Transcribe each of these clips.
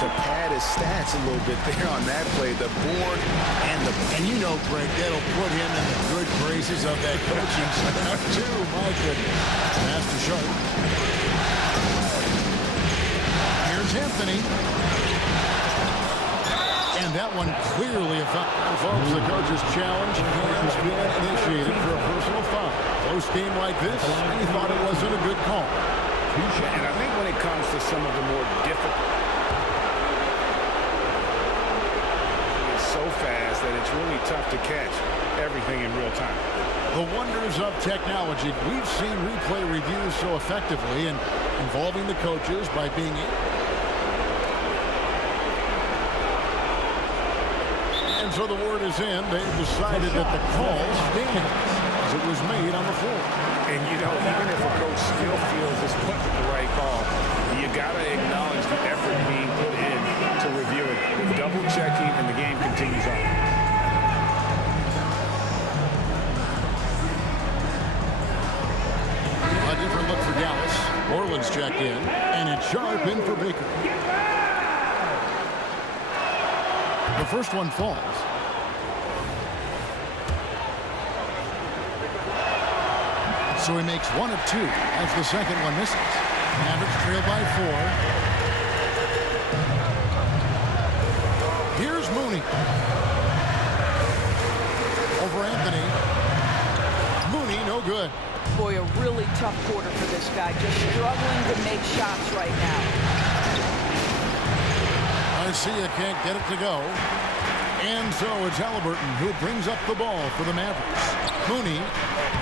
to pad his stats a little bit there on that play. The board and you know, Greg, that'll put him in the good graces of that coaching staff too. My goodness. Master Sharp. Here's Anthony. And that one clearly effective. Folks, the coach's challenge has been initiated for a personal foul. Close game like this, and he thought it wasn't a good call. And I think when it comes to some of the more difficult, it's so fast that it's really tough to catch everything in real time. The wonders of technology. We've seen replay reviews so effectively and involving the coaches by being and so the word is in. They've decided that the call stands as it was made on the floor. And, you know, even if a coach still feels this wasn't the right call, you got to acknowledge the effort being put in to review it. The double-checking, and the game continues on. A different look for Dallas. Orland's checked in, and it's Sharp in for Baker. The first one falls. So he makes one of two as the second one misses. Mavericks trail by 4. Here's Mooney. Over Anthony. Mooney, no good. Boy, a really tough quarter for this guy. Just struggling to make shots right now. Garcia can't get it to go. And so it's Halliburton who brings up the ball for the Mavericks. Mooney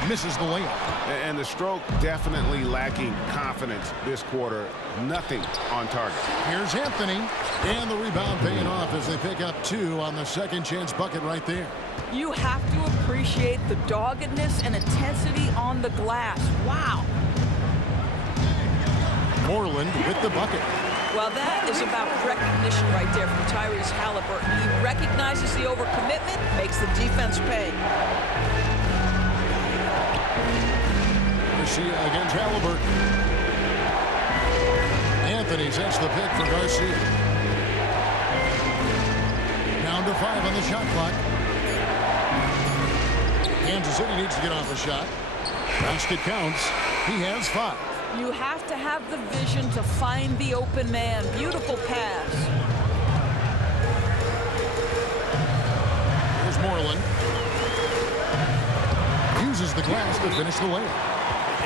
misses the layup. And the stroke definitely lacking confidence this quarter. Nothing on target. Here's Anthony. And the rebound paying off as they pick up 2 on the second chance bucket right there. You have to appreciate the doggedness and intensity on the glass. Wow. Orland with the bucket. Well, that is about recognition right there from Tyrese Halliburton. He recognizes the overcommitment, makes the defense pay. Garcia against Halliburton. Anthony sets the pick for Garcia. Down to 5 on the shot clock. Kansas City needs to get off a shot. Basket counts. He has 5. You have to have the vision to find the open man. Beautiful pass. Here's Moreland. Uses the glass to finish the layup.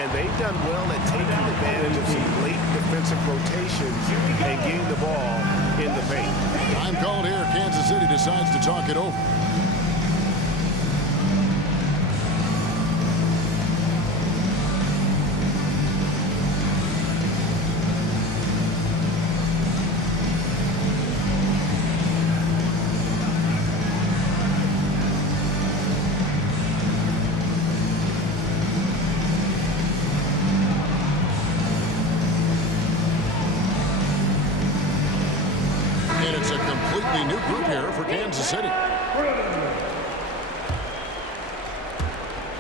And they've done well at taking advantage of some late defensive rotations and getting the ball in the paint. Time called here. Kansas City decides to talk it over. And it's a completely new group here for Kansas City.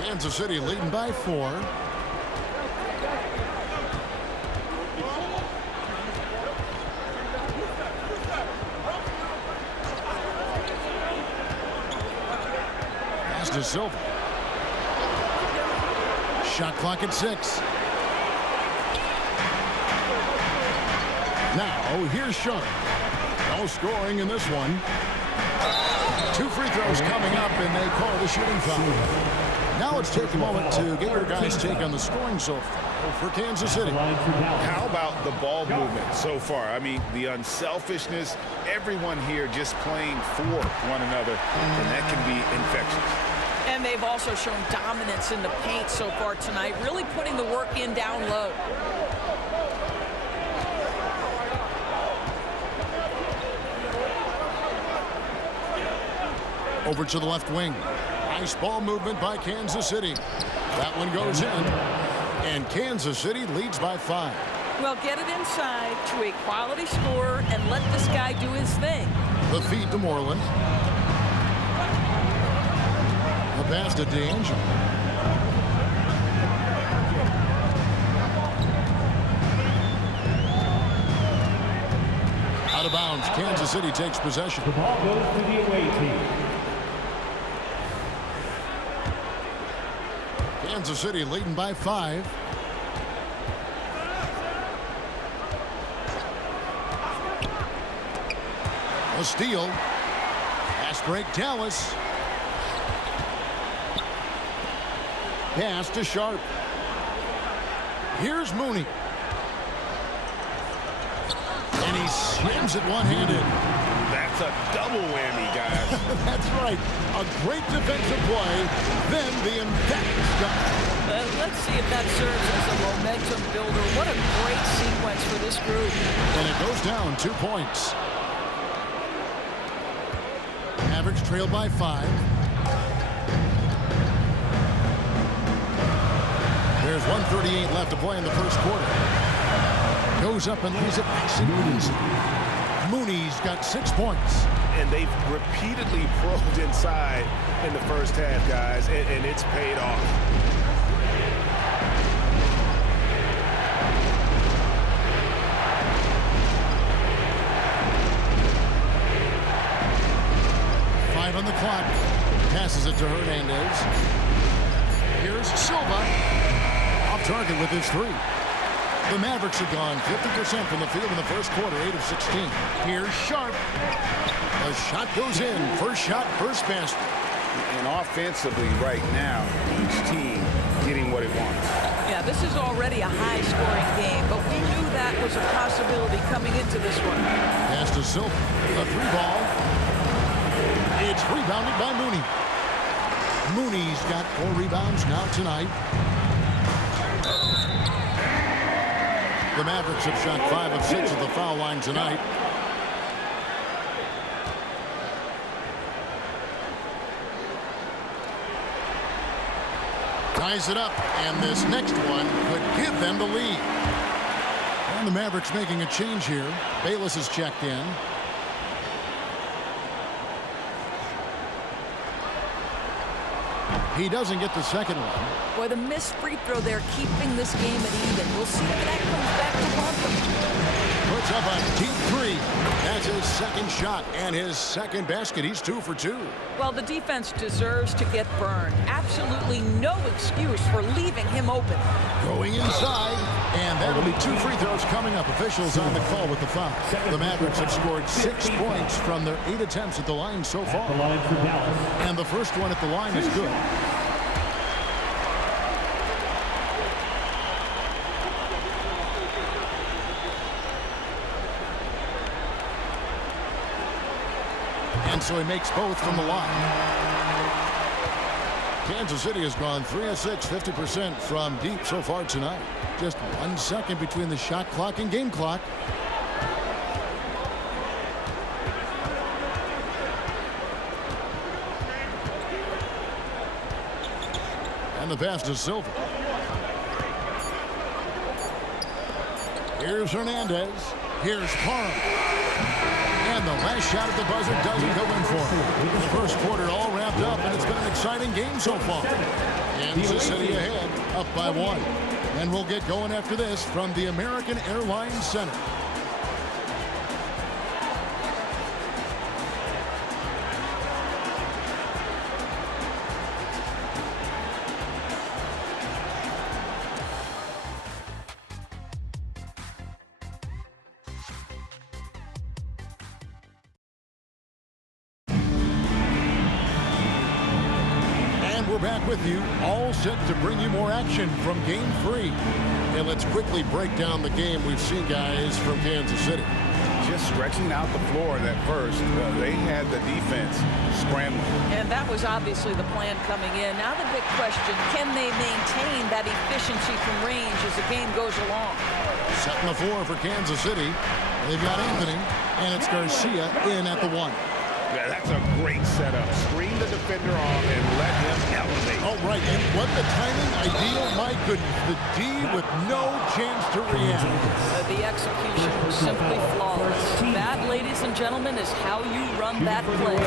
Kansas City leading by 4. Pass to Silva. Shot clock at 6. Now, here's Sharp. No scoring in this one. 2 free throws coming up, and they call the shooting foul. Now let's take a moment to get your guys' take on the scoring so far for Kansas City. How about the ball movement so far? I mean, the unselfishness, everyone here just playing for one another, and that can be infectious. And they've also shown dominance in the paint so far tonight, really putting the work in down low. Over to the left wing. Nice ball movement by Kansas City. That one goes in. And Kansas City leads by 5. Well, get it inside to a quality scorer and let this guy do his thing. The feed to Moreland. The pass to D'Angelo. Out of of bounds. Kansas City takes possession. The ball goes to the away team. Kansas City leading by 5. A steal. Pass break, Dallas. Pass to Sharp. Here's Mooney. And he slams it one-handed. That's a double whammy, guys. That's right. A great defensive play, then the emphatic stop. Let's see if that serves as a momentum builder. What a great sequence for this group. And it goes down 2 points. Mavericks trail by 5. There's 1:38 left to play in the first quarter. Goes up and lays it nice and easy. Mooney's got 6 points. And they've repeatedly probed inside in the first half, guys, and it's paid off. On the clock. Passes it to Hernandez. Here's Silva. Off target with his 3. The Mavericks have gone 50% from the field in the first quarter, 8 of 16. Here's Sharp. The shot goes in. First shot, first basket. And offensively right now, each team getting what it wants. Yeah, this is already a high-scoring game, but we knew that was a possibility coming into this one. Pass to Silva. A 3-ball. It's rebounded by Mooney. Mooney's got 4 rebounds now tonight. The Mavericks have shot 5 of 6 at the foul line tonight. Ties it up, and this next one could give them the lead. And the Mavericks making a change here. Bayless is checked in. He doesn't get the second one. Boy, the missed free throw there keeping this game at even. We'll see if that comes back to haunt them. Puts up a deep 3. That's his second shot and his second basket. He's 2 for 2. Well, the defense deserves to get burned. Absolutely no excuse for leaving him open. Going inside, and that'll be 2 free throws coming up. Officials on the call with the foul. The Mavericks have scored 6 points from their 8 attempts at the line so far. The line for Dallas. And the first one at the line is good. And so he makes both from the line. Kansas City has gone 3 of 6, 50% from deep so far tonight. Just 1 second between the shot clock and game clock. And the pass to Silva. Here's Hernandez. Here's Parham. And the last shot at the buzzer doesn't go in for him. The first quarter all wrapped up, and it's been an exciting game so far. Kansas City ahead, up by 1. And we'll get going after this from the American Airlines Center. We're back with you, all set to bring you more action from Game 3. And let's quickly break down the game we've seen, guys, from Kansas City. Just stretching out the floor that first. They had the defense scrambling. And that was obviously the plan coming in. Now the big question, can they maintain that efficiency from range as the game goes along? Setting the floor for Kansas City. They've got Anthony, and it's Garcia in at the 1. Yeah, that's a great setup. Screen the defender off and let him elevate. Oh, right. And what the timing ideal. My goodness. The D with no chance to react. The execution was simply flawless. That, ladies and gentlemen, is how you run that play.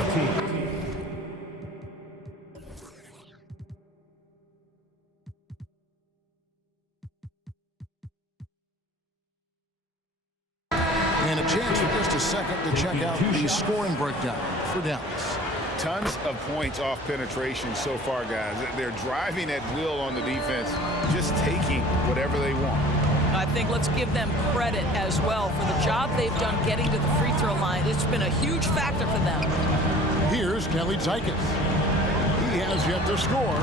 And a chance for just a second to check out the scoring breakdown for Dallas. Tons of points off penetration so far, guys. They're driving at will on the defense, just taking whatever they want. I think let's give them credit as well for the job they've done getting to the free throw line. It's been a huge factor for them. Here's Kelly Tykes. He has yet to score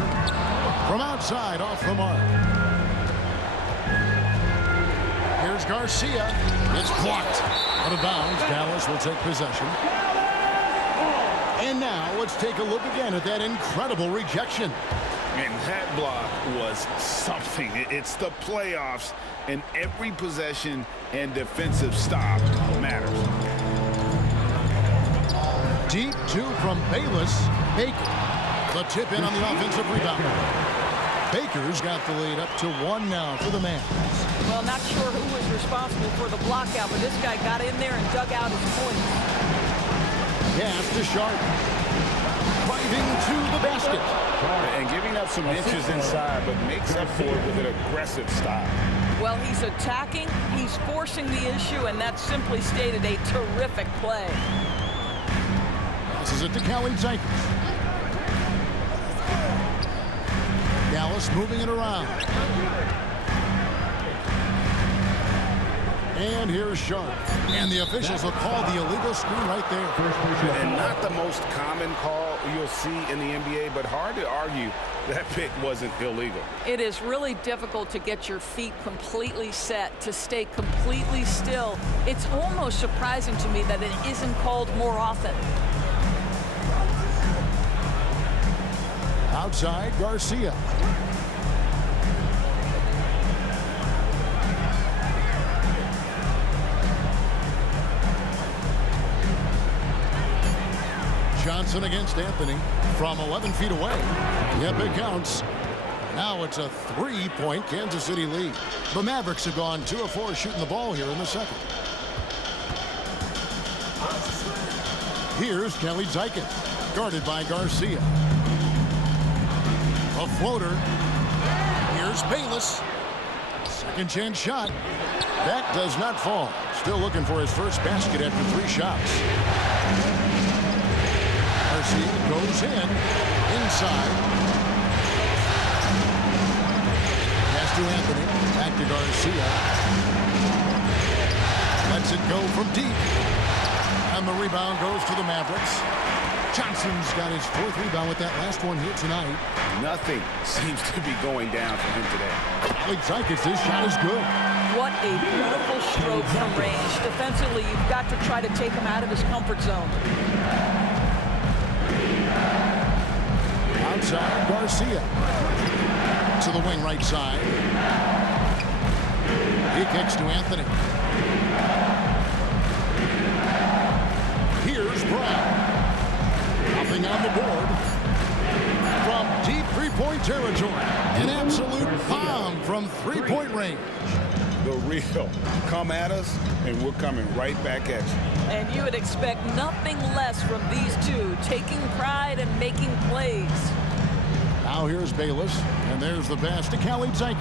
from outside off the mark. Here's Garcia. It's blocked. Out of bounds. Dallas will take possession. And now let's take a look again at that incredible rejection. And that block was something. It's the playoffs, and every possession and defensive stop matters. Deep two from Bayless. Baker. The tip in on the offensive rebound. Baker's got the lead up to 1 now for the man. Well, not sure who was responsible for the block out, but this guy got in there and dug out his points. Pass to Sharp. Driving to the basket. And giving up some inches inside, but makes up for it with an aggressive stop. Well, he's attacking, he's forcing the issue, and that's simply stated a terrific play. Passes it to Kelly Tykes. Dallas moving it around. And here's Sharp. And the officials will call the illegal screen right there. And not the most common call you'll see in the NBA, but hard to argue that pick wasn't illegal. It is really difficult to get your feet completely set, to stay completely still. It's almost surprising to me that it isn't called more often. Outside, Garcia. Johnson against Anthony from 11 feet away. Yep, it counts. Now it's a 3-point Kansas City lead. The Mavericks have gone 2 of 4 shooting the ball here in the second. Here's Kelly Tykes, guarded by Garcia. A floater. Here's Bayless. Second chance shot. That does not fall. Still looking for his first basket after 3 shots. Garcia goes in. Inside. Pass to Anthony. Back to Garcia. Lets it go from deep. And the rebound goes to the Mavericks. Johnson's got his 4th rebound with that last one here tonight. Nothing seems to be going down for him today. Kelly Tykes, this shot is good. What a beautiful stroke from range. Defensively, you've got to try to take him out of his comfort zone. Outside, Garcia. To the wing right side. He kicks to Anthony. Here's Brown. Nothing on the board. From deep three-point territory. An absolute bomb from three-point range. The real. Come at us, and we're coming right back at you. And you would expect nothing less from these two, taking pride and making plays. Now here's Bayless, and there's the pass to Kelly Tykes.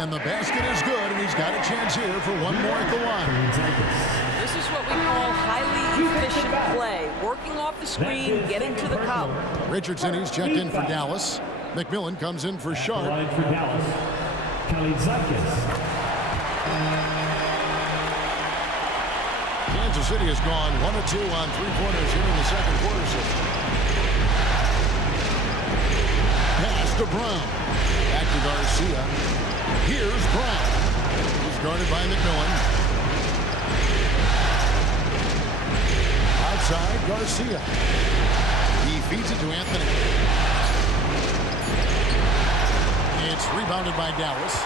And the basket is good, and he's got a chance here for one more at the line. This is what we call highly efficient play. Working off the screen, getting to the cup. Richardson, he's checked in for Dallas. McMillan comes in for Sharp. Line for Dallas, Kelly Tykes. Kansas City has gone 1 of 2 on 3-pointers here in the second quarter system. Pass to Brown. Back to Garcia. Here's Brown. He's guarded by McMillan. Outside, Garcia. He feeds it to Anthony. It's rebounded by Dallas.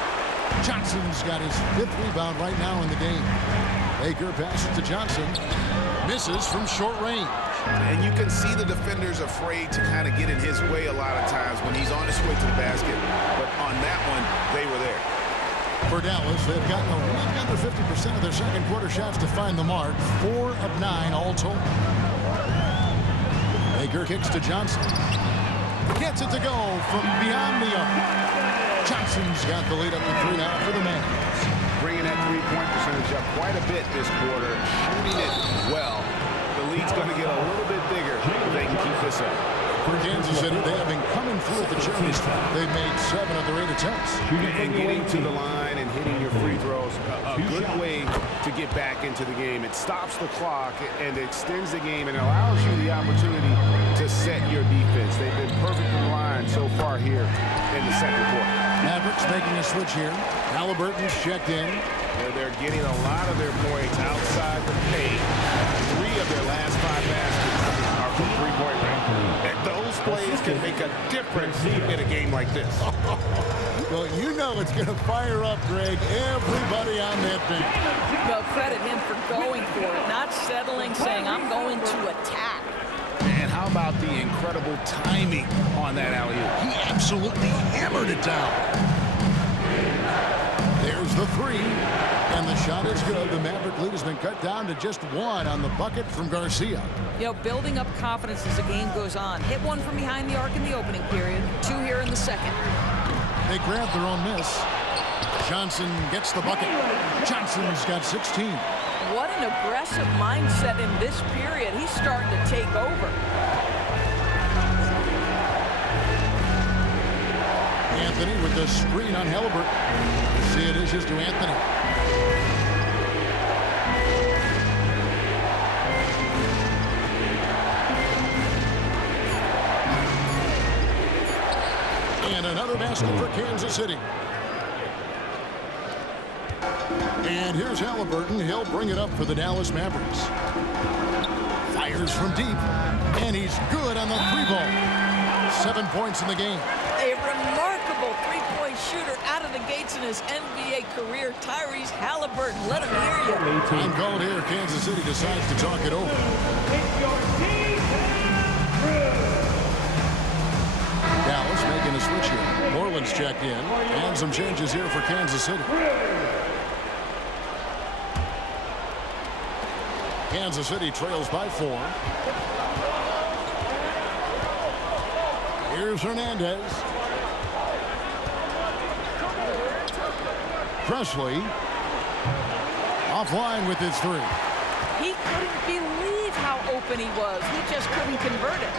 Johnson's got his 5th rebound right now in the game. Baker passes to Johnson. Misses from short range. And you can see the defenders afraid to kind of get in his way a lot of times when he's on his way to the basket. But on that one, they were there. For Dallas, they've gotten a little under 50% of their second quarter shots to find the mark. 4 of 9 all told. Baker kicks to Johnson. Gets it to go from beyond the arc. Johnson's got the lead up to 3 now for the Mavericks. Bring up quite a bit this quarter, shooting it well. The lead's going to get a little bit bigger if they can keep this up. For Kansas City, they have been coming through at the charity stripe. They've made 7 of their 8 attempts. And getting to the line and hitting your free throws, a good way to get back into the game. It stops the clock and extends the game and allows you the opportunity to set your defense. They've been perfect in the line so far here in the second quarter. Mavericks making a switch here. Halliburton's checked in. They're getting a lot of their points outside the paint. 3 of their last 5 baskets are from three-point range. And those plays can make a difference in a game like this. Well, you know it's going to fire up, Greg, everybody on that bench. Well, credit him for going for it, not settling, saying, I'm going to attack. And how about the incredible timing on that alley-oop? He absolutely hammered it down. There's the 3. And the shot is good. The Maverick lead has been cut down to just 1 on the bucket from Garcia. You know, building up confidence as the game goes on. Hit 1 from behind the arc in the opening period. 2 here in the second. They grab their own miss. Johnson gets the bucket. Johnson's got 16. What an aggressive mindset in this period. He's starting to take over. Anthony with the screen on Halliburton. See, it is just to Anthony. And another basket for Kansas City. And here's Halliburton. He'll bring it up for the Dallas Mavericks. Fires from deep. And he's good on the 3-ball. 7 points in the game. A remarkable three-point shooter out of the gates in his NBA career, Tyrese Halliburton. Let him hear you. Time called here. Kansas City decides to talk it over. Dallas making a switch here. Moreland's checked in. And some changes here for Kansas City. Kansas City trails by 4. Here's Hernandez. Presley offline with his 3. He couldn't believe how open he was. He just couldn't convert it.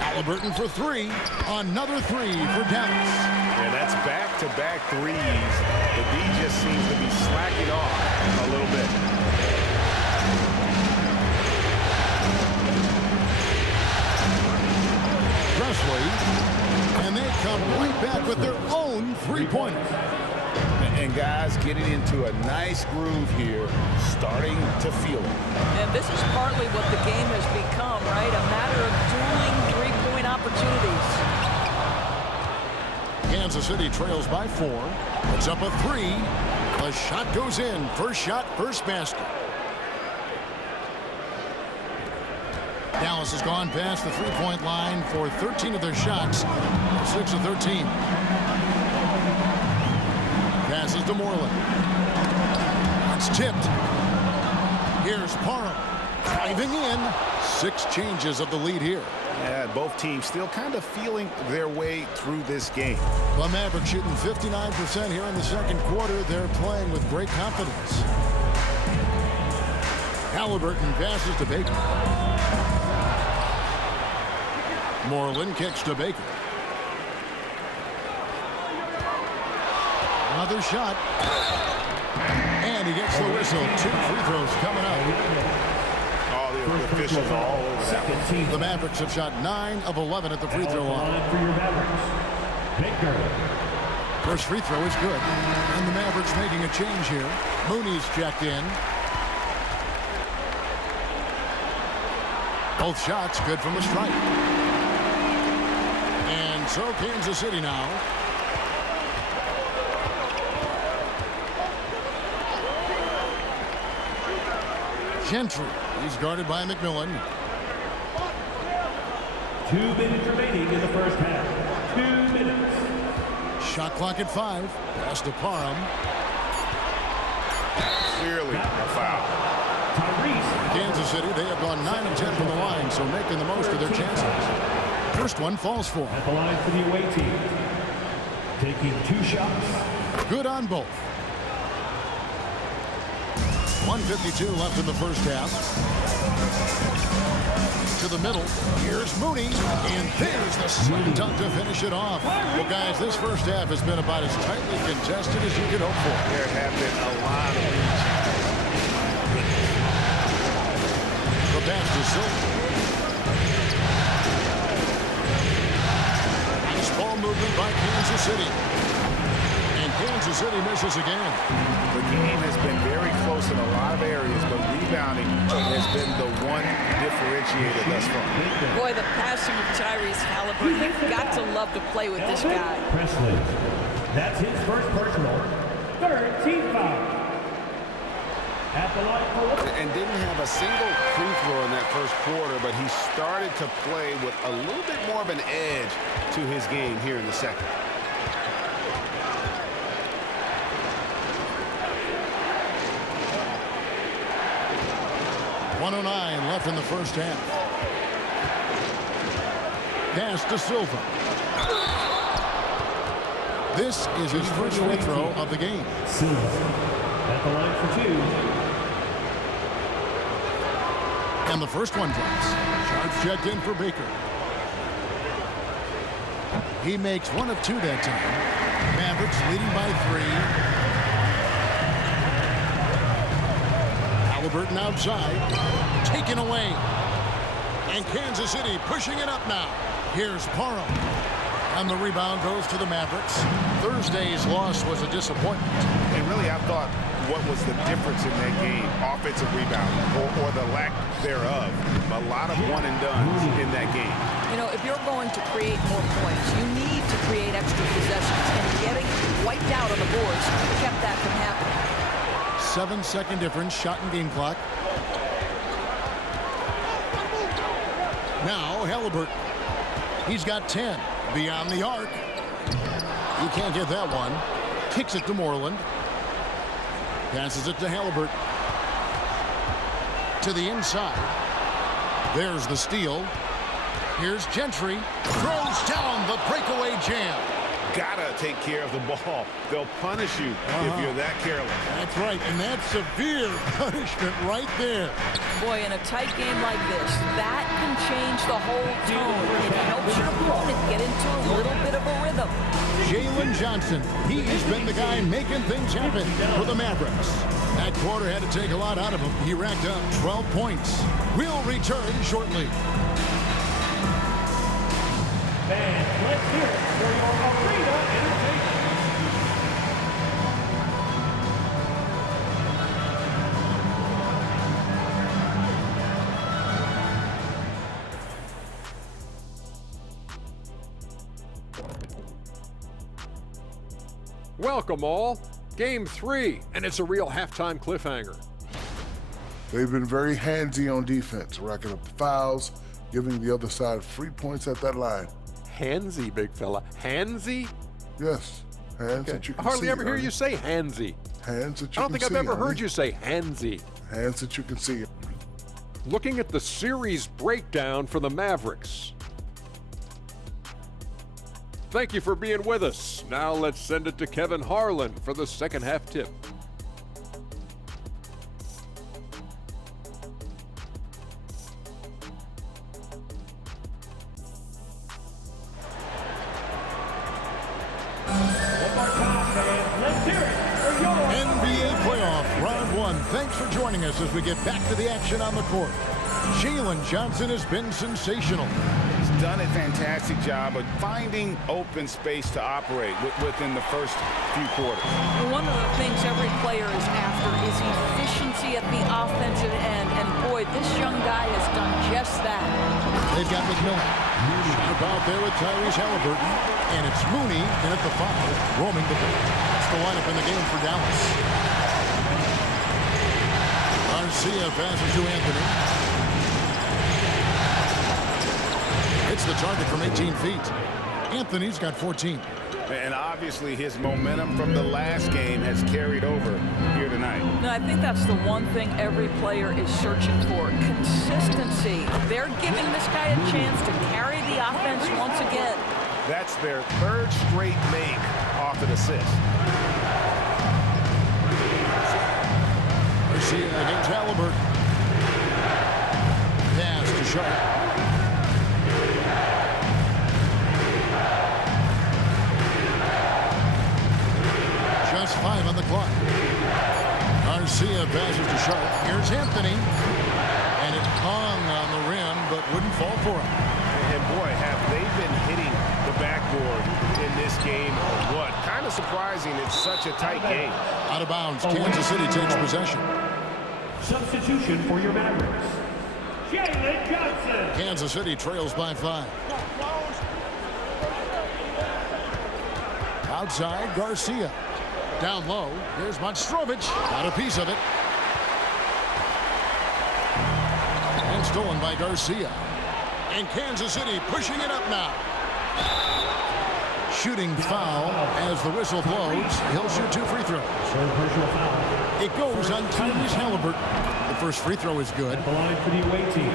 Halliburton for 3. Another 3 for Dallas. And that's back-to-back threes. The D just seems to be slacking off a little bit. Presley, and they come right back with their own 3-pointer. And guys getting into a nice groove here, starting to feel it. And this is partly what the game has become, right? A matter of dueling three-point opportunities. Kansas City trails by 4. It's up a 3. The shot goes in. First shot, first basket. Dallas has gone past the 3-point line for 13 of their shots. 6 of 13. Passes to Moreland. It's tipped. Here's Parham. Driving in. 6 changes of the lead here. Yeah, both teams still kind of feeling their way through this game. The Mavericks shooting 59% here in the second quarter. They're playing with great confidence. Halliburton passes to Baker. Moreland kicks to Baker. Another shot. And he gets the whistle. 2 free throws coming up. Oh, the officials all over that. The Mavericks have shot 9 of 11 at the free throw line. For your Mavericks, Baker. First free throw is good. And the Mavericks making a change here. Mooney's checked in. Both shots good from the stripe. And so Kansas City now. Gentry. He's guarded by McMillan. 2 minutes remaining in the first half. 2 minutes. Shot clock at 5. Pass to Parham. Clearly a foul. Tyrese. Kansas City, they have gone 9 of 10 from the line, so making the most of their chances. First one falls for. At the line for the away team. Taking 2 shots. Good on both. 1:52 left in the first half. To the middle. Here's Mooney. And there's the slam dunk to finish it off. Well, guys, this first half has been about as tightly contested as you could hope for. There have been a lot of leads. The pass to Silver. Nice ball movement by Kansas City. And Kansas City misses again. The game has been very close in a lot of areas, but rebounding has been the one differentiator thus far. Boy, the passing of Tyrese Halliburton, you've got to love to play with this guy. Presley. That's his first personal. Third team foul. At the line for And didn't have a single free throw in that first quarter, but he started to play with a little bit more of an edge to his game here in the second. .109 left in the first half. Pass to Silva. This is his first free throw of the game. Silva. At the line for 2. And the first one drops. Sharps checked in for Baker. He makes 1 of 2 that time. Mavericks leading by 3. Halliburton outside. Taken away. And Kansas City pushing it up now. Here's Parham. And the rebound goes to the Mavericks. Thursday's loss was a disappointment. And really, I thought what was the difference in that game? Offensive rebounding or the lack thereof. A lot of one-and-dones in that game. You know, if you're going to create more points, you need to create extra possessions. And getting wiped out on the boards kept that from happening. 7-second difference, shot and game clock. Now Halliburton. He's got 10 beyond the arc. You can't get that one. Kicks it to Moreland. Passes it to Halliburton. To the inside. There's the steal. Here's Gentry. Throws down the breakaway jam. Gotta take care of the ball. They'll punish you if you're that careless. That's right, and that's severe punishment right there. Boy, in a tight game like this, that can change the whole tone. It helps your opponent get into a little bit of a rhythm. Jalen Johnson, he's been the guy making things happen for the Mavericks. That quarter had to take a lot out of him. He racked up 12 points. We'll return shortly. And let's hear it for your arena entertainment. Welcome all. Game 3, and it's a real halftime cliffhanger. They've been very handsy on defense, racking up the fouls, giving the other side free points at that line. Handsy, big fella. Handsy? Yes, hands Okay. that you I can hardly see. ever hear Ernie. you say handsy. Hands that you I don't can think I've see, ever heard Ernie. you say handsy. Hands that you can see. Looking at the series breakdown for the Mavericks. Thank you for being with us. Now let's send it to Kevin Harlan for the second half tip. Let's hear it for your NBA playoff round 1. Thanks for joining us as we get back to the action on the court. Jalen Johnson has been sensational. He's done a fantastic job of finding open space to operate within the first few quarters. And one of the things every player is after is efficiency at the offensive end. And boy, this young guy has done just that. They've got McMillan. Sharp out there with Tyrese Halliburton. And it's Mooney in at the foul, roaming the ball. That's the lineup in the game for Dallas. Garcia passes to Anthony. It's the target from 18 feet. Anthony's got 14. And obviously his momentum from the last game has carried over here tonight. No, I think that's the one thing every player is searching for. Consistency. They're giving this guy a chance to carry the offense once again. That's their third straight make off an assist. Garcia against Halliburton. Pass to Sharp. Just 5 on the clock. Garcia passes to Sharp. Here's Anthony. And it hung on the rim, but wouldn't fall for him. And boy, have they been hitting the backboard in this game or what? Kind of surprising. It's such a tight game. Out of bounds. Kansas City takes possession. Substitution for your Mavericks. Jalen Johnson. Kansas City trails by 5. Outside, Garcia. Down low, here's Monstrovic. Got a piece of it. And stolen by Garcia. And Kansas City pushing it up now. Shooting foul as the whistle blows. He'll shoot 2 free throws. Third personal foul. It goes on Tyrese Halliburton. The first free throw is good. At the line for the away team.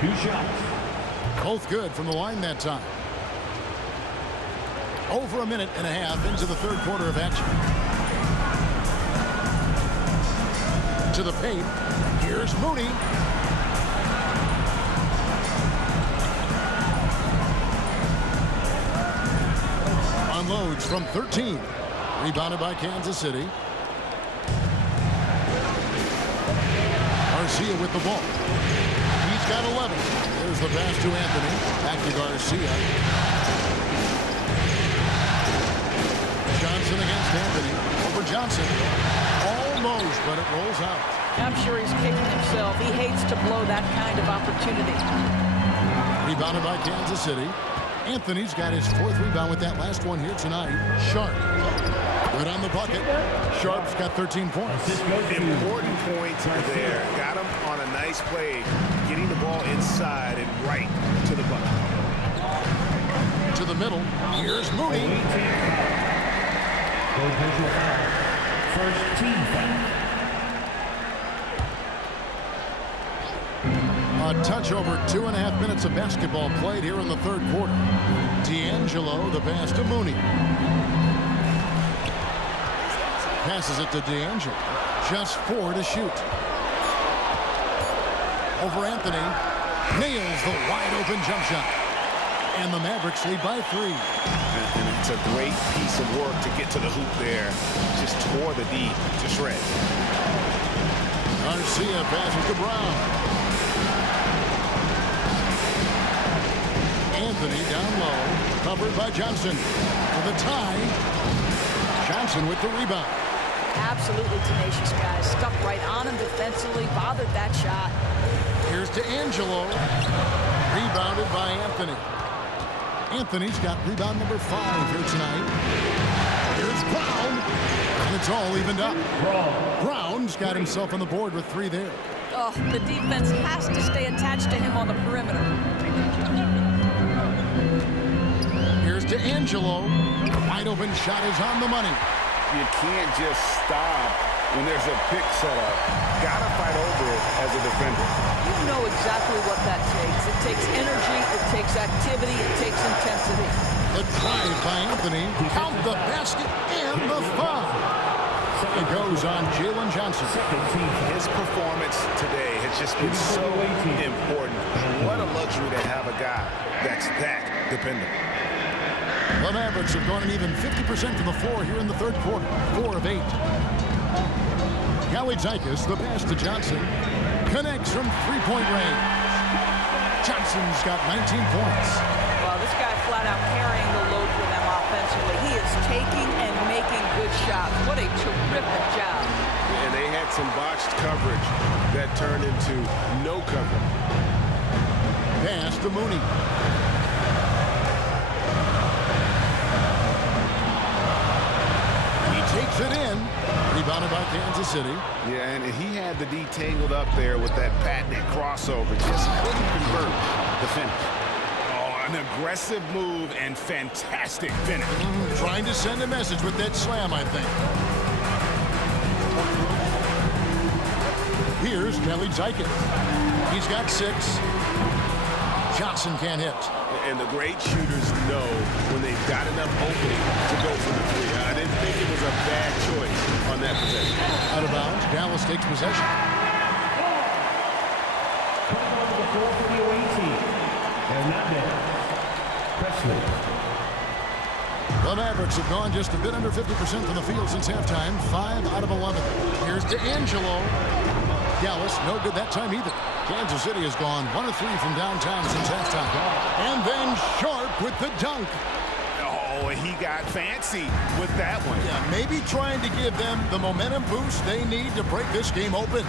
2 shots. Both good from the line that time. Over a minute and a half into the third quarter of action. To the paint. Here's Mooney. Unloads from 13. Rebounded by Kansas City. Garcia with the ball. He's got 11. There's the pass to Anthony. Back to Garcia. Johnson against Anthony. Over Johnson. Almost, but it rolls out. I'm sure he's kicking himself. He hates to blow that kind of opportunity. Rebounded by Kansas City. Anthony's got his 4th rebound with that last one here tonight. Sharp. Good on the bucket. Sharp's got 13 points. Important point there. Got him on a nice play, getting the ball inside and right to the bucket. To the middle. Here's Mooney. First team foul. A touch over 2.5 minutes of basketball played here in the third quarter. D'Angelo, the pass to Mooney. Passes it to D'Angelo. Just 4 to shoot. Over Anthony. Nails the wide open jump shot. And the Mavericks lead by 3. And it's a great piece of work to get to the hoop there. Just tore the D to shreds. Garcia passes to Brown. Anthony down low. Covered by Johnson. For the tie. Johnson with the rebound. Absolutely tenacious guy. Stuck right on him defensively. Bothered that shot. Here's D'Angelo. Rebounded by Anthony. Anthony's got rebound number 5 here tonight. Here's Brown. And it's all evened up. Brown's got himself on the board with 3 there. Oh, the defense has to stay attached to him on the perimeter. Here's D'Angelo. Wide open shot is on the money. You can't just stop when there's a pick set up. Gotta fight over it as a defender. You know exactly what that takes. It takes energy, it takes activity, it takes intensity. The drive by Anthony. Count the basket and the foul. It goes on Jalen Johnson. His performance today has just been so important. What a luxury to have a guy that's that dependable. The Mavericks have gone an even 50% from the floor here in the third quarter. 4 of 8. Galley-Zikis, the pass to Johnson. Connects from 3-point range. Johnson's got 19 points. Well, this guy flat out carrying the load for them offensively. He is taking and making good shots. What a terrific job. And they had some botched coverage that turned into no coverage. Pass to Mooney. Takes it in. Rebounded by Kansas City. Yeah, and he had the D tangled up there with that patented crossover. Just couldn't convert the finish. Oh, an aggressive move and fantastic finish. Trying to send a message with that slam, I think. Here's Galley-Zikis. He's got 6. Johnson can't hit. And the great shooters know when they've got enough opening to go for the 3. I didn't think it was a bad choice on that possession. Out of bounds, Dallas takes possession. Coming on to the floor for the away team, Hernandez. Presley. The Mavericks have gone just a bit under 50% from the field since halftime. 5 out of 11. Here's D'Angelo. Dallas, no good that time either. Kansas City has gone 1 of 3 from downtown since halftime. And then Sharp with the dunk. Oh, he got fancy with that one. Yeah, maybe trying to give them the momentum boost they need to break this game open.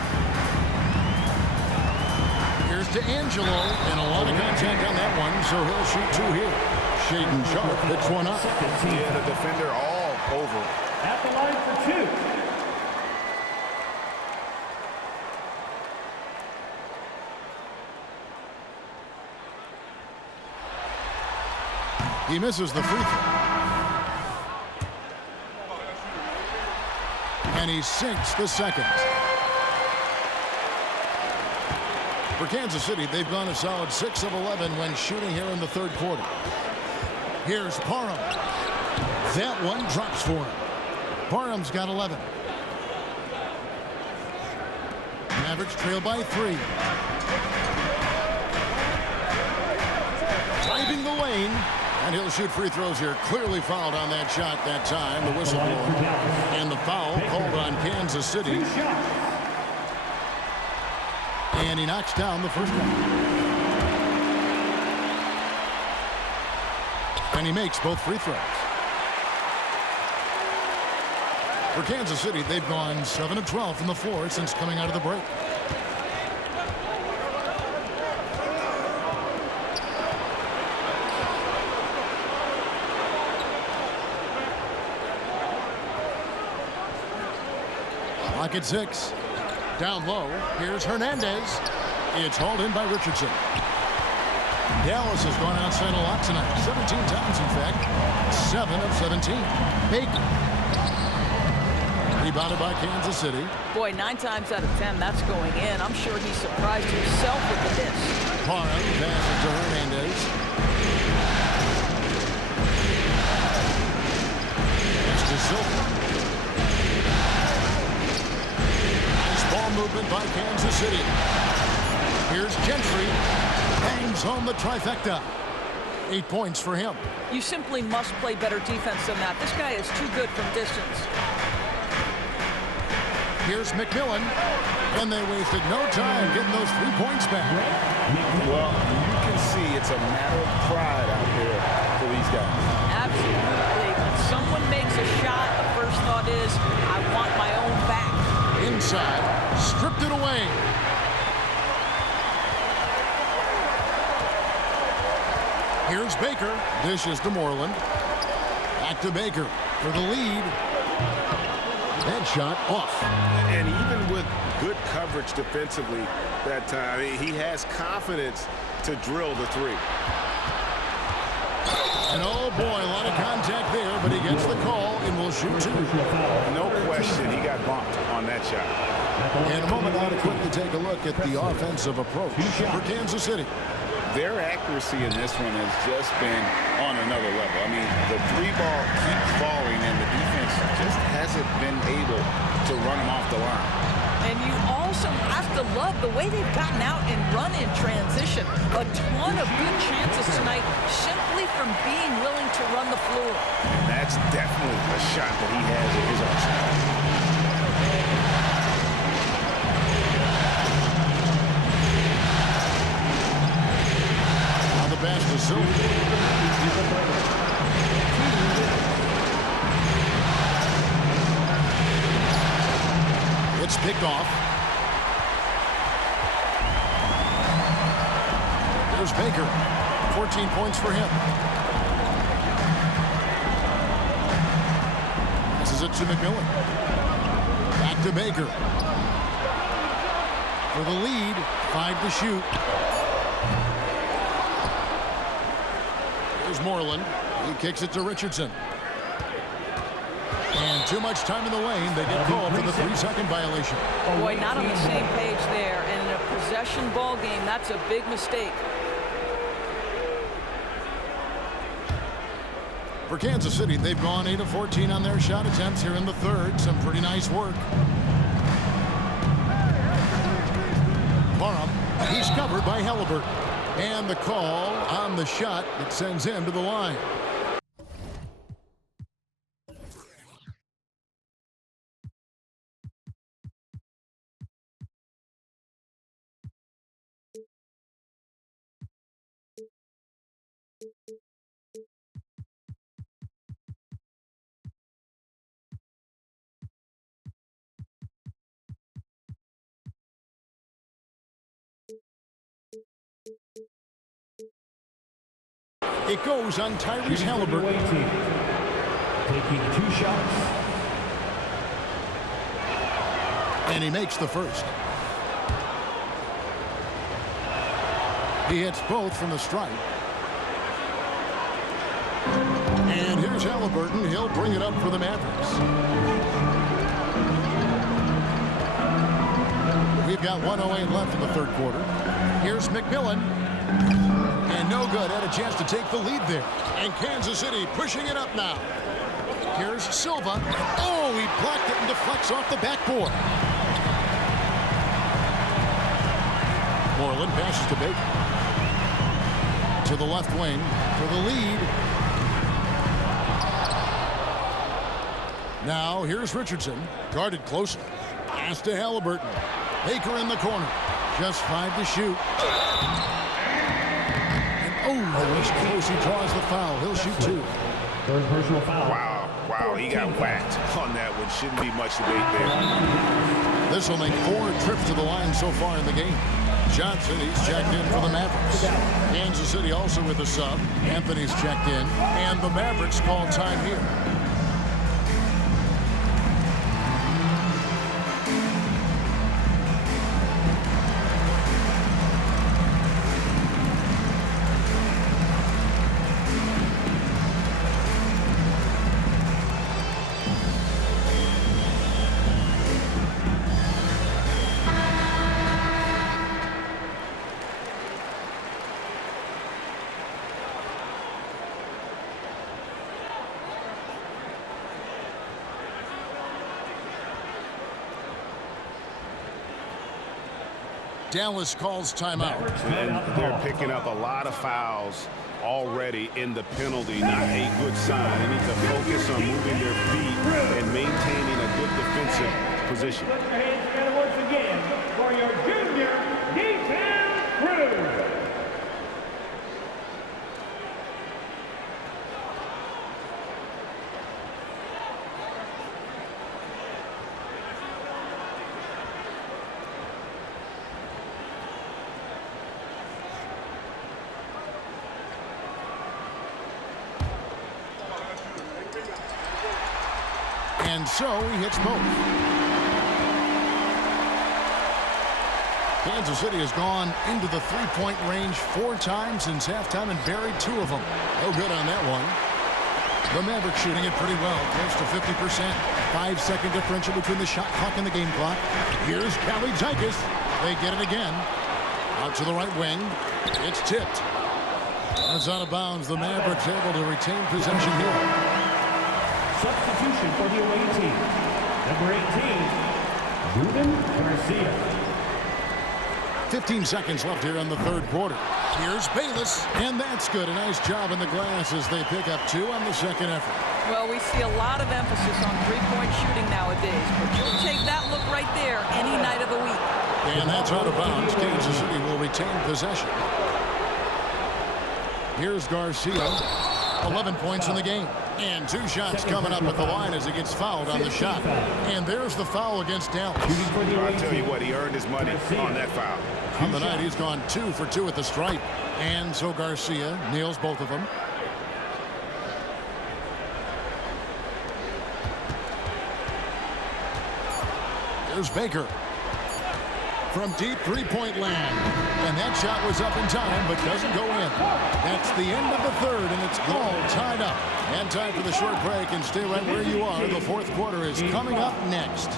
Here's D'Angelo, and a lot of contact on that one, so he'll shoot 2 here. Shaden Sharp picks one up. Yeah, the defender all over. At the line for 2. He misses the free throw. And he sinks the second. For Kansas City, they've gone a solid 6 of 11 when shooting here in the third quarter. Here's Parham. That one drops for him. Parham's got 11. Mavericks trail by 3. Driving the lane. And he'll shoot free throws here. Clearly fouled on that shot that time. The whistle blown. And the foul called on Kansas City. And he knocks down the first one. And he makes both free throws. For Kansas City, they've gone 7 of 12 from the floor since coming out of the break. Clock at 6. Down low. Here's Hernandez. It's hauled in by Richardson. Dallas has gone outside a lot tonight. 17 times, in fact. 7 of 17. Baker. Rebounded by Kansas City. Boy, 9 times out of 10, that's going in. I'm sure he surprised himself with the miss. Parham passes to Hernandez. It's to Silver. Ball movement by Kansas City. Here's Gentry. Bangs home the trifecta. 8 points for him. You simply must play better defense than that. This guy is too good from distance. Here's McMillan. And they wasted no time getting those 3 points back. Well, you can see it's a matter of pride out there for these guys. Absolutely. When someone makes a shot, the first thought is, I want my own back. Inside, stripped it away. Here's Baker. Dishes to Moreland. Back to Baker for the lead. That shot off. And even with good coverage defensively that time, he has confidence to drill the 3. And oh boy, a lot of contact there, but he gets the call and will shoot 2. No question, he got bumped on that shot. In a moment, now to quickly take a look at the offensive approach for Kansas City. Their accuracy in this one has just been on another level. I mean, the 3 ball keeps falling, and the defense just hasn't been able to run them off the line. And you also have to love the way they've gotten out and run in transition. A ton of good chances tonight simply from being willing to run the floor. And that's definitely a shot that he has in his arsenal. Now the pass to Silver. It's picked off. There's Baker. 14 points for him. Passes it to McMillan. Back to Baker. For the lead. 5 to shoot. There's Moreland. He kicks it to Richardson. And too much time in the lane. They get called for the 3-second violation. Boy, not on the same page there. And in a possession ball game, that's a big mistake. For Kansas City, they've gone 8 of 14 on their shot attempts here in the third. Some pretty nice work. covered by Halliburton. And the call on the shot that sends him to the line. It goes on Tyrese Halliburton. Taking 2 shots. And he makes the first. He hits both from the stripe. And here's Halliburton. He'll bring it up for the Mavericks. We've got 1:08 left in the third quarter. Here's McMillan. And no good. Had a chance to take the lead there. And Kansas City pushing it up now. Here's Silva. Oh, he blocked it and deflects off the backboard. Moreland passes to Baker. To the left wing for the lead. Now here's Richardson. Guarded closely. Pass to Halliburton. Baker in the corner. Just 5 to shoot. Oh, he's close. He draws the foul. He'll shoot 2. Third personal foul. Wow, he got whacked on that one. Shouldn't be much debate there. This will make 4 trips to the line so far in the game. Johnson, he's checked in for the Mavericks. Kansas City also with a sub. Anthony's checked in. And the Mavericks call time here. Dallas calls timeout. And they're picking up a lot of fouls already in the penalty. Not a good sign. They need to focus on moving their feet and maintaining a good defensive position. Put your hands together once again for your junior detail crew. And so he hits both. Kansas City has gone into the three-point range 4 times since halftime and buried 2 of them. No good on that one. The Mavericks shooting it pretty well, close to 50%. 5-second differential between the shot clock and the game clock. Here's Kalaitzakis. They get it again. Out to the right wing. It's tipped. It's out of bounds. The Mavericks able to retain possession here. Substitution for the away team. Number 18, Ruben Garcia. 15 seconds left here in the third quarter. Here's Bayless, and that's good. A nice job in the glass as they pick up 2 on the second effort. Well, we see a lot of emphasis on three-point shooting nowadays, but you'll take that look right there any night of the week. And that's out of bounds. Kansas City will retain possession. Here's Garcia. 11 points in the game. And 2 shots coming up at the line as he gets fouled on the shot. And there's the foul against Dallas. I'll tell you what, he earned his money on that foul. On the night, he's gone 2 for 2 at the stripe. And so Garcia nails both of them. There's Baker. From deep three-point land. And that shot was up in time, but doesn't go in. That's the end of the third, and it's all tied up. And time for the short break, and stay right where you are. The fourth quarter is coming up next.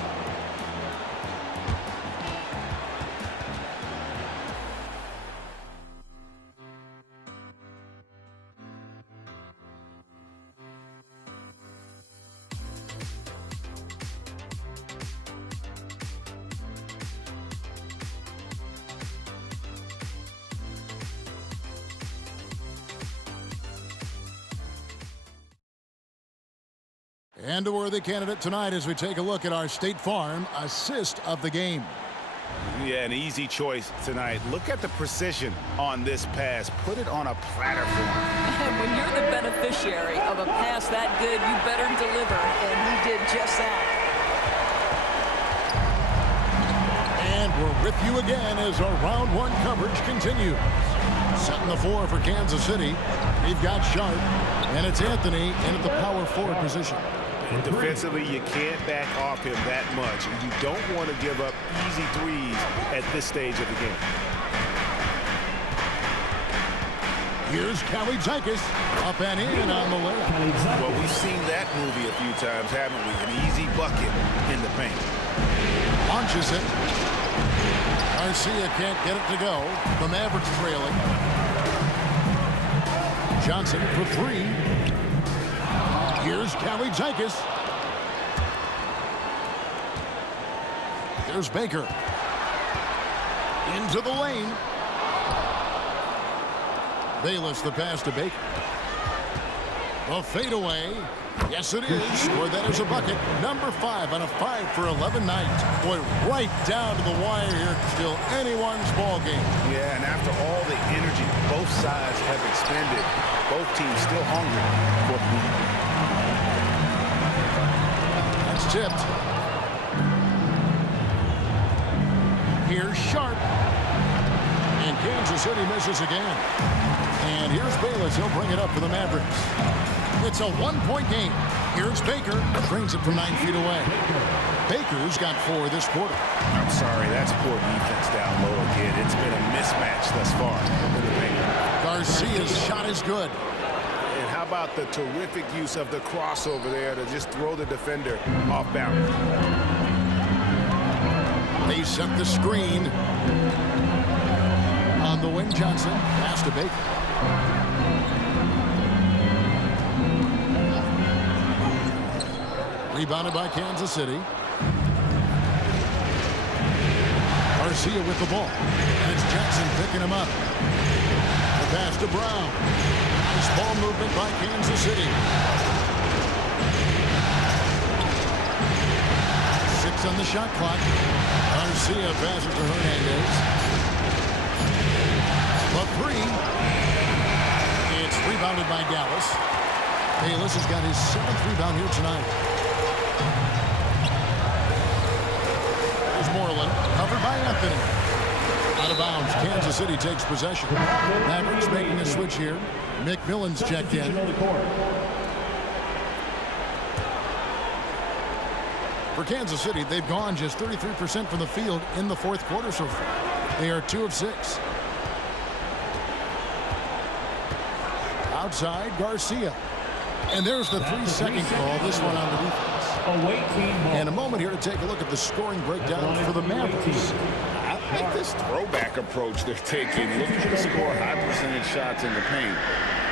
And a worthy candidate tonight as we take a look at our State Farm assist of the game. Yeah, an easy choice tonight. Look at the precision on this pass. Put it on a platter for him. And when you're the beneficiary of a pass that good, you better deliver, and he did just that. And we're with you again as our round one coverage continues. Setting the floor for Kansas City, we've got Sharp, and it's Anthony in at the power forward position. And defensively, you can't back off him that much. And you don't want to give up easy threes at this stage of the game. Here's Kelly Jikis up and in on the layup. Well, we've seen that movie a few times, haven't we? An easy bucket in the paint. Launches it. Garcia can't get it to go. The Mavericks trailing. Johnson for three. Here's Kelly Jikis. Here's Baker. Into the lane. Bayless the pass to Baker. A fadeaway. Yes, it is. Or that is a bucket. Number 5 on a 5 for 11 night. Boy, right down to the wire here. Still anyone's ball game. Yeah, and after all the energy both sides have expended, both teams still hungry for the lead. That's tipped. Here's Sharp. And Kansas City misses again. And here's Bayless. He'll bring it up for the Mavericks. It's a one-point game. Here's Baker. Brings it from 9 feet away. Baker's got 4 this quarter. I'm sorry, that's poor defense down low again. It's been a mismatch thus far in the paint. Garcia's shot is good. And how about the terrific use of the crossover there to just throw the defender off balance? They set the screen on the wing. Johnson pass to Baker. Rebounded by Kansas City. Garcia with the ball. And it's Jackson picking him up. The pass to Brown. Nice ball movement by Kansas City. 6 on the shot clock. Garcia passes to Hernandez. The 3. It's rebounded by Dallas. Bayless has got his 7th rebound here tonight. There's Moreland, covered by Anthony. Out of bounds. Kansas City takes possession. Mavericks making a switch here. McMillan's checked in. For Kansas City, they've gone just 33% from the field in the 4th quarter so far. They are 2 of 6. Outside, Garcia. And there's the 3-second call. This one on the defense. And a moment here to take a look at the scoring breakdown for the Mavericks. I like this throwback approach they're taking, looking to score high percentage shots in the paint.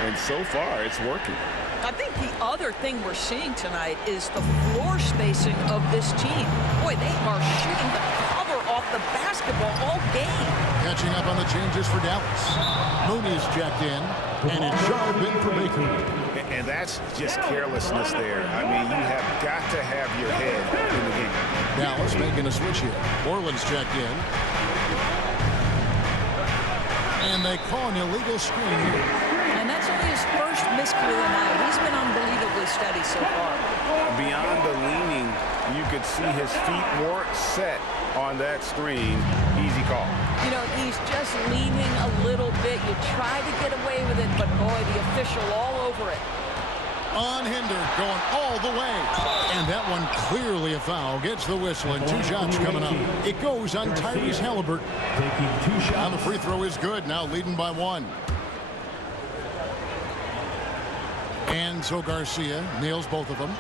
And so far, it's working. I think the other thing we're seeing tonight is the floor spacing of this team. Boy, they are shooting the cover off the basketball all game. Catching up on the changes for Dallas. Mooney's checked in, and it's Sharp in for Baker. And that's just carelessness there. I mean, you have got to have your head in the game. Dallas making a switch here. Orland's checked in. And they call an illegal screen here. And that's only his first miscue of the night. He's been unbelievably steady so far. Beyond the leaning, you could see his feet weren't set on that screen. Easy call. You know, he's just leaning a little bit. You try to get away with it, but boy, the official all over it. Unhindered, going all the way. And that one clearly a foul. Gets the whistle, and 2 shots coming up. It goes on Tyrese Halliburton. Taking 2 shots. And the free throw is good. Now leading by 1. And so Garcia nails both of them.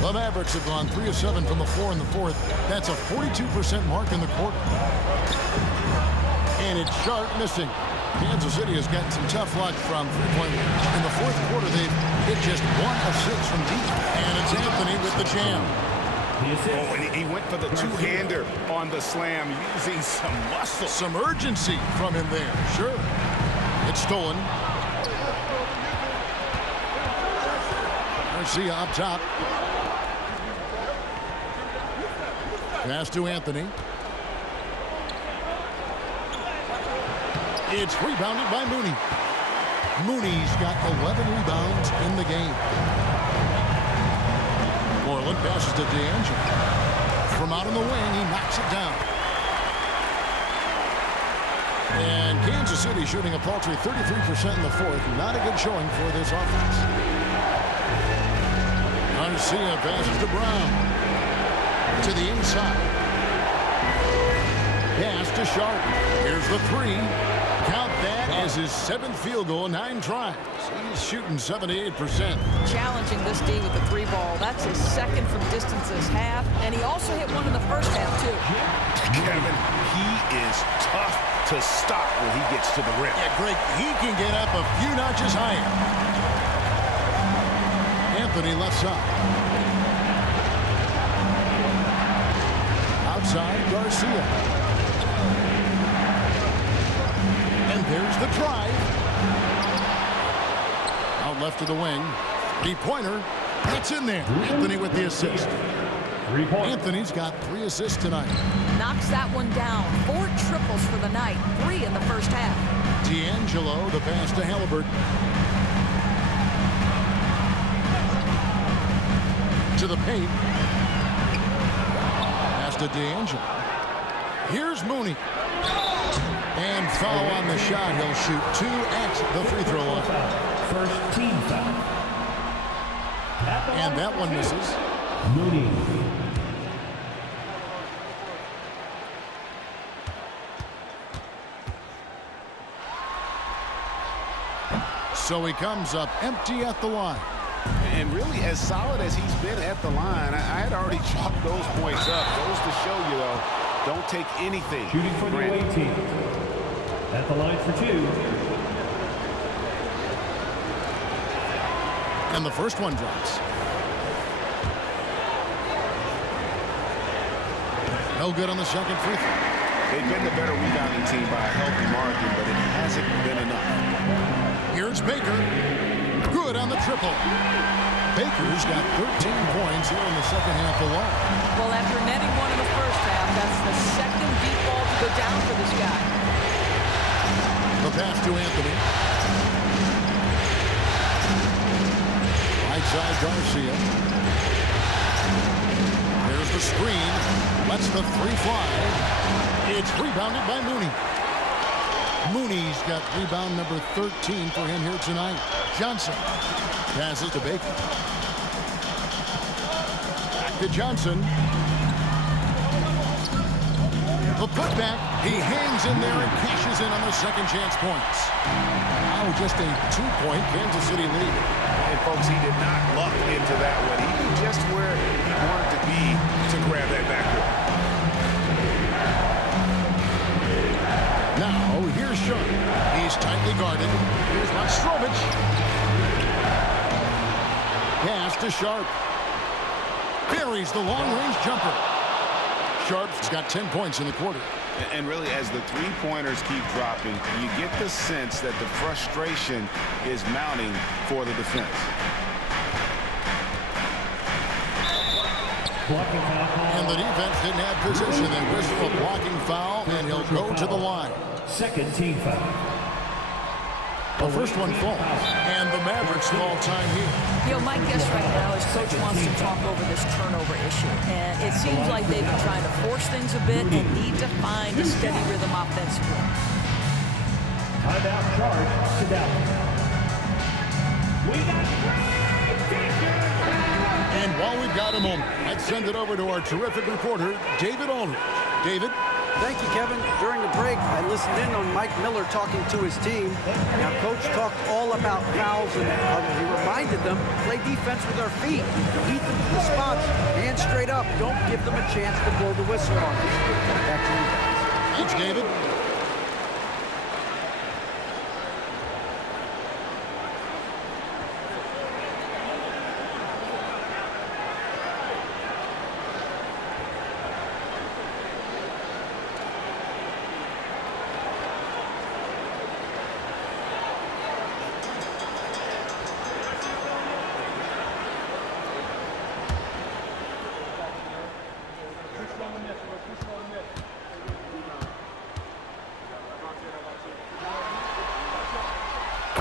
The Mavericks have gone 3 of 7 from the floor in the 4th. That's a 42% mark in the quarter. And it's Sharp missing. Kansas City has gotten some tough luck from three-point range. In the 4th quarter, they've hit just 1 of 6 from deep. And it's Anthony with the jam. Oh, and he went for the two-hander on the slam, using some muscle. Some urgency from him there. Sure. It's stolen. Garcia up top. Pass to Anthony. It's rebounded by Mooney. Mooney's got 11 rebounds in the game. Moreland passes to D'Angelo. From out on the wing, he knocks it down. And Kansas City shooting a paltry 33% in the fourth. Not a good showing for this offense. Garcia passes to Brown. To the inside. Pass to Sharp. Here's the three. Count that as his 7th field goal, 9 tries. He's shooting 78%. Challenging this D with the 3 ball. That's his 2nd from distance this half. And he also hit one in the first half, too. Kevin, he is tough to stop when he gets to the rim. Yeah, Greg, he can get up a few notches higher. Anthony left side. Outside, Garcia. And there's the drive. Out left to the wing. 3-pointer. That's in there. Anthony with the assist. Anthony's got 3 assists tonight. Knocks that one down. 4 triples for the night. 3 in the first half. D'Angelo, the pass to Halliburton. To the paint. Pass to D'Angelo. Here's Mooney. And foul on the shot. He'll shoot 2 at the free throw line. First team foul. And that one misses. Mooney. So he comes up empty at the line. And really, as solid as he's been at the line, I had already chalked those points up. Goes to show you, though, don't take anything Shooting for the away team. At the line for 2. And the first one drops. No good on the second free throw. They've been the better rebounding team by a healthy margin, but it hasn't been enough. Here's Baker. Good on the triple. Baker's got 13 points here in the second half alone. Well, after netting one in the first half, that's the 2nd deep ball to go down for this guy. The pass to Anthony. Right side Garcia. There's the screen. Lets the 3 fly. It's rebounded by Mooney. Mooney's got rebound number 13 for him here tonight. Johnson passes to Baker. Back to Johnson. The putback. He hangs in there and cashes in on the second chance points. Now just a 2-point Kansas City lead. And, folks, he did not luck into that one. He knew just where he wanted to be to grab that backboard. Now, here's Sharp. He's tightly guarded. Here's Monstrovic. Pass to Sharp. Buries the long-range jumper. Sharp's got 10 points in the quarter. And really, as the 3-pointers keep dropping, you get the sense that the frustration is mounting for the defense. And the defense didn't have position. They whistle a blocking foul, and he'll go to the line. Second team foul. The first one falls, and the Mavericks fall time here. You know, my guess right now is Coach wants to talk over this turnover issue. And it seems like they've been trying to force things a bit and need to find a steady rhythm offensively. Timeout charge to Dallas. We got great defense. And while we've got a moment, let's send it over to our terrific reporter, David Aldridge. David? Thank you, Kevin. During the break, I listened in on Mike Miller talking to his team. Now, Coach talked all about fouls, and he reminded them, play defense with our feet. Beat them to the spots, hands straight up. Don't give them a chance to blow the whistle on us. Back to you guys. Thanks, David.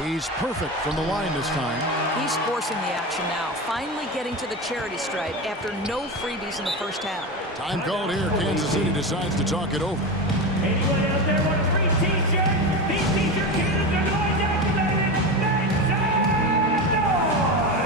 He's perfect from the line this time. He's forcing the action now, finally getting to the charity stripe after no freebies in the first half. Time called here. Kansas City decides to talk it over. Anyone out there want a free t-shirt? These t-shirt cans are noise activated. Make some noise!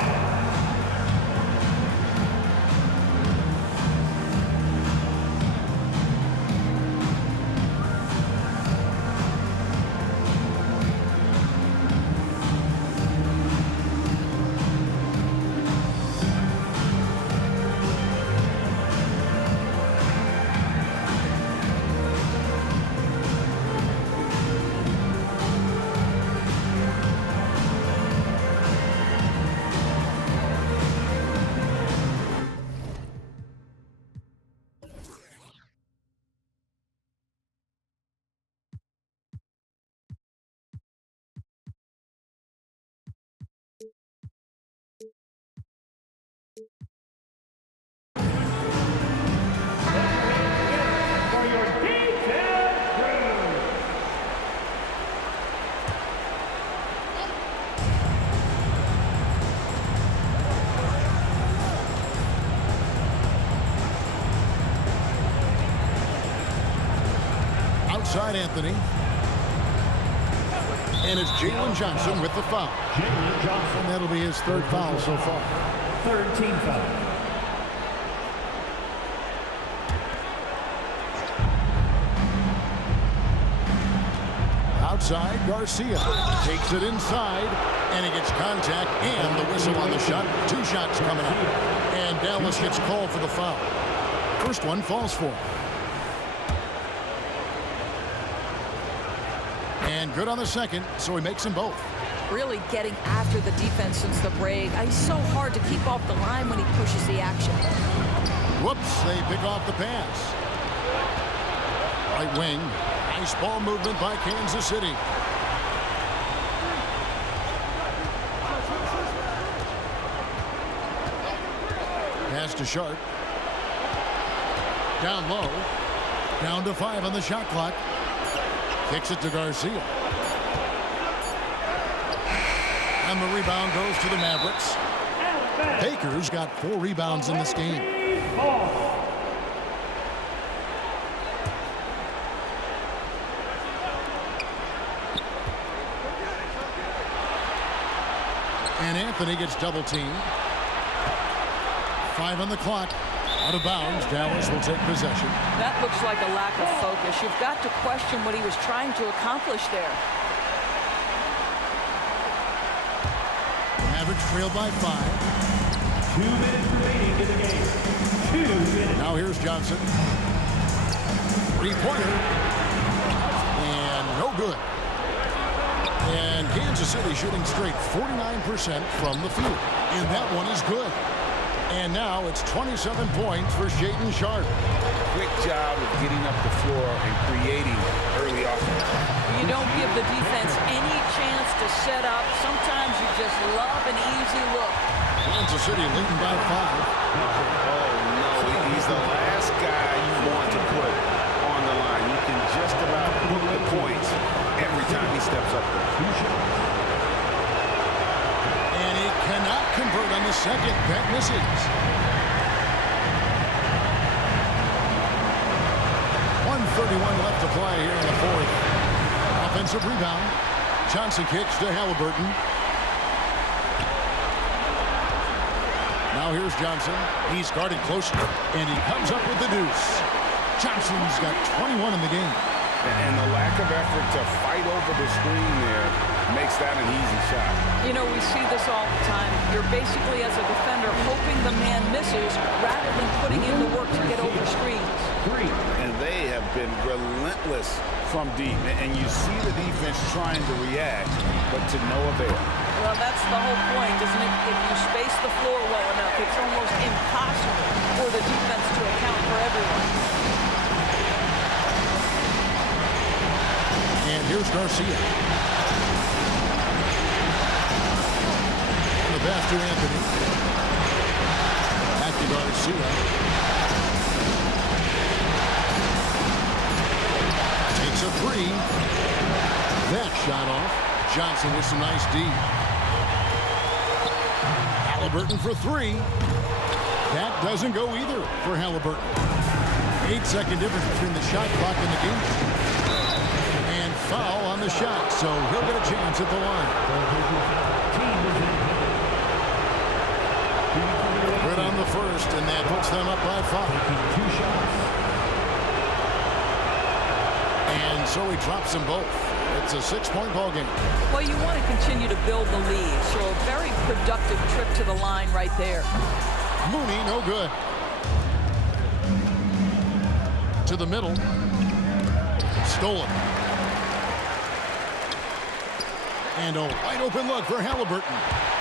For your detailed crew. Outside Anthony. And it's Jalen Johnson with the foul. Jalen Johnson, And that'll be his third foul so far. third team foul. Outside, Garcia takes it inside, and he gets contact and the whistle on the shot. 2 shots coming up. And Dallas gets called for the foul. First one falls for him. And good on the second, so he makes them both. Really getting after the defense since the break. It's so hard to keep off the line when he pushes the action. Whoops, they pick off the pass. Right wing. Nice ball movement by Kansas City. Pass to Sharp. Down low. Down to 5 on the shot clock. Kicks it to Garcia. And the rebound goes to the Mavericks. Baker's got 4 rebounds in this game. And Anthony gets double teamed. 5 on the clock. Out of bounds. Dallas will take possession. That looks like a lack of focus. You've got to question what he was trying to accomplish there. Mavericks trail by 5. 2 minutes remaining in the game. 2 minutes. Now here's Johnson. 3-pointer. And no good. And Kansas City shooting straight 49% from the field. And that one is good. And now it's 27 points for Shaedon Sharp. Quick job of getting up the floor and creating early offense. You don't give the defense any chance to set up. Sometimes you just love an easy look. Kansas City leading by 5. Oh, no. He's the last guy you want to put on the line. You can just about book the points every time he steps up there. And he cannot convert on the second. That misses. 1:31 left to play here in the fourth. Offensive rebound. Johnson kicks to Halliburton. Now here's Johnson. He's guarded closely, and he comes up with the deuce. Johnson's got 21 in the game. And the lack of effort to fight over the screen there makes that an easy shot. You know, we see this all the time. You're basically, as a defender, hoping the man misses rather than putting in the work to get over screens. 3. And they have been relentless from deep. And you see the defense trying to react, but to no avail. Well, that's the whole point, isn't it? If you space the floor well enough, it's almost impossible for the defense to account for everyone. And here's Garcia. And the pass to Anthony. Back to Garcia. Takes a 3. That shot off. Johnson with some nice D. Halliburton for three. That doesn't go either for Halliburton. 8-second difference between the shot clock and the game. And foul on the shot, so he'll get a chance at the line. Good on the first, and that puts them up by 5. And so he drops them both. It's a 6-point ball game. Well, you want to continue to build the lead, so a very productive trip to the line right there. Mooney, no good. To the middle. Stolen. And a wide open look for Halliburton.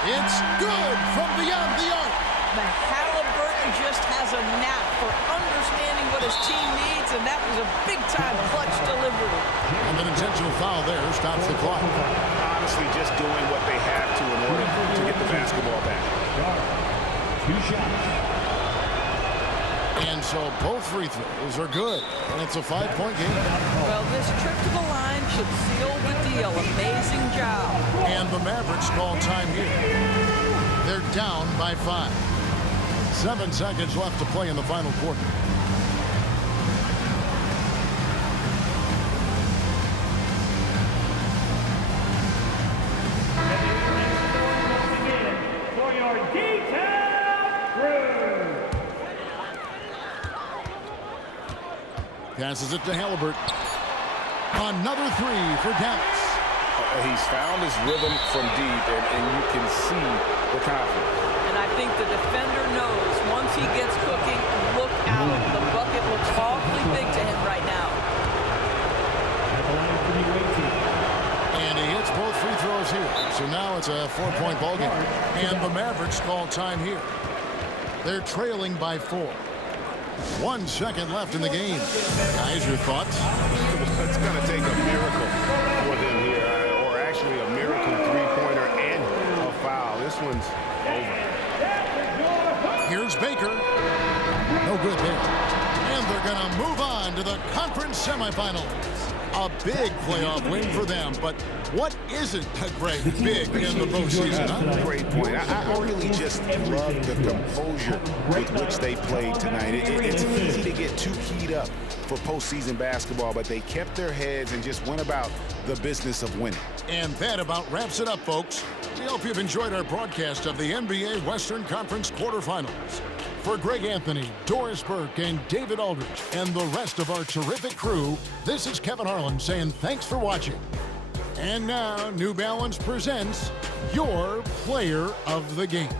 It's good from beyond the arc. The Halliburton just has a knack for understanding what his team needs, and that was a big-time clutch delivery. And an intentional foul there stops the clock. Honestly, just doing what they have to in order to get the basketball back. 2 shots. And so both free throws are good. And it's a 5-point game. Well, this trip to the line should seal the deal. Amazing job. And the Mavericks call time here. They're down by 5. 7 seconds left to play in the final quarter. For your detailed crew. Passes it to Halliburton. Another three for Dallas. He's found his rhythm from deep, and you can see the confidence. And I think the defender knows once he gets cooking, look out. The bucket looks awfully big to him right now. At the line for the away team. And he hits both free throws here. So now it's a 4-point ball game. And the Mavericks call time here. They're trailing by 4. 1 second left in the game. Guys, your thoughts? It's going to take a miracle for them here, or actually a miracle three-pointer and a foul. This one's over. Here's Baker. No good there. And they're going to move on to the conference semifinals. A big playoff win for them, but what isn't a great big in the postseason? Huh? Great point. I really just love the composure with which they played tonight. It's easy to get too keyed up for postseason basketball, but they kept their heads and just went about the business of winning. And that about wraps it up, folks. We hope you've enjoyed our broadcast of the NBA Western Conference quarterfinals. For Greg Anthony, Doris Burke, and David Aldridge, and the rest of our terrific crew, this is Kevin Harlan saying thanks for watching. And now, New Balance presents your Player of the Game.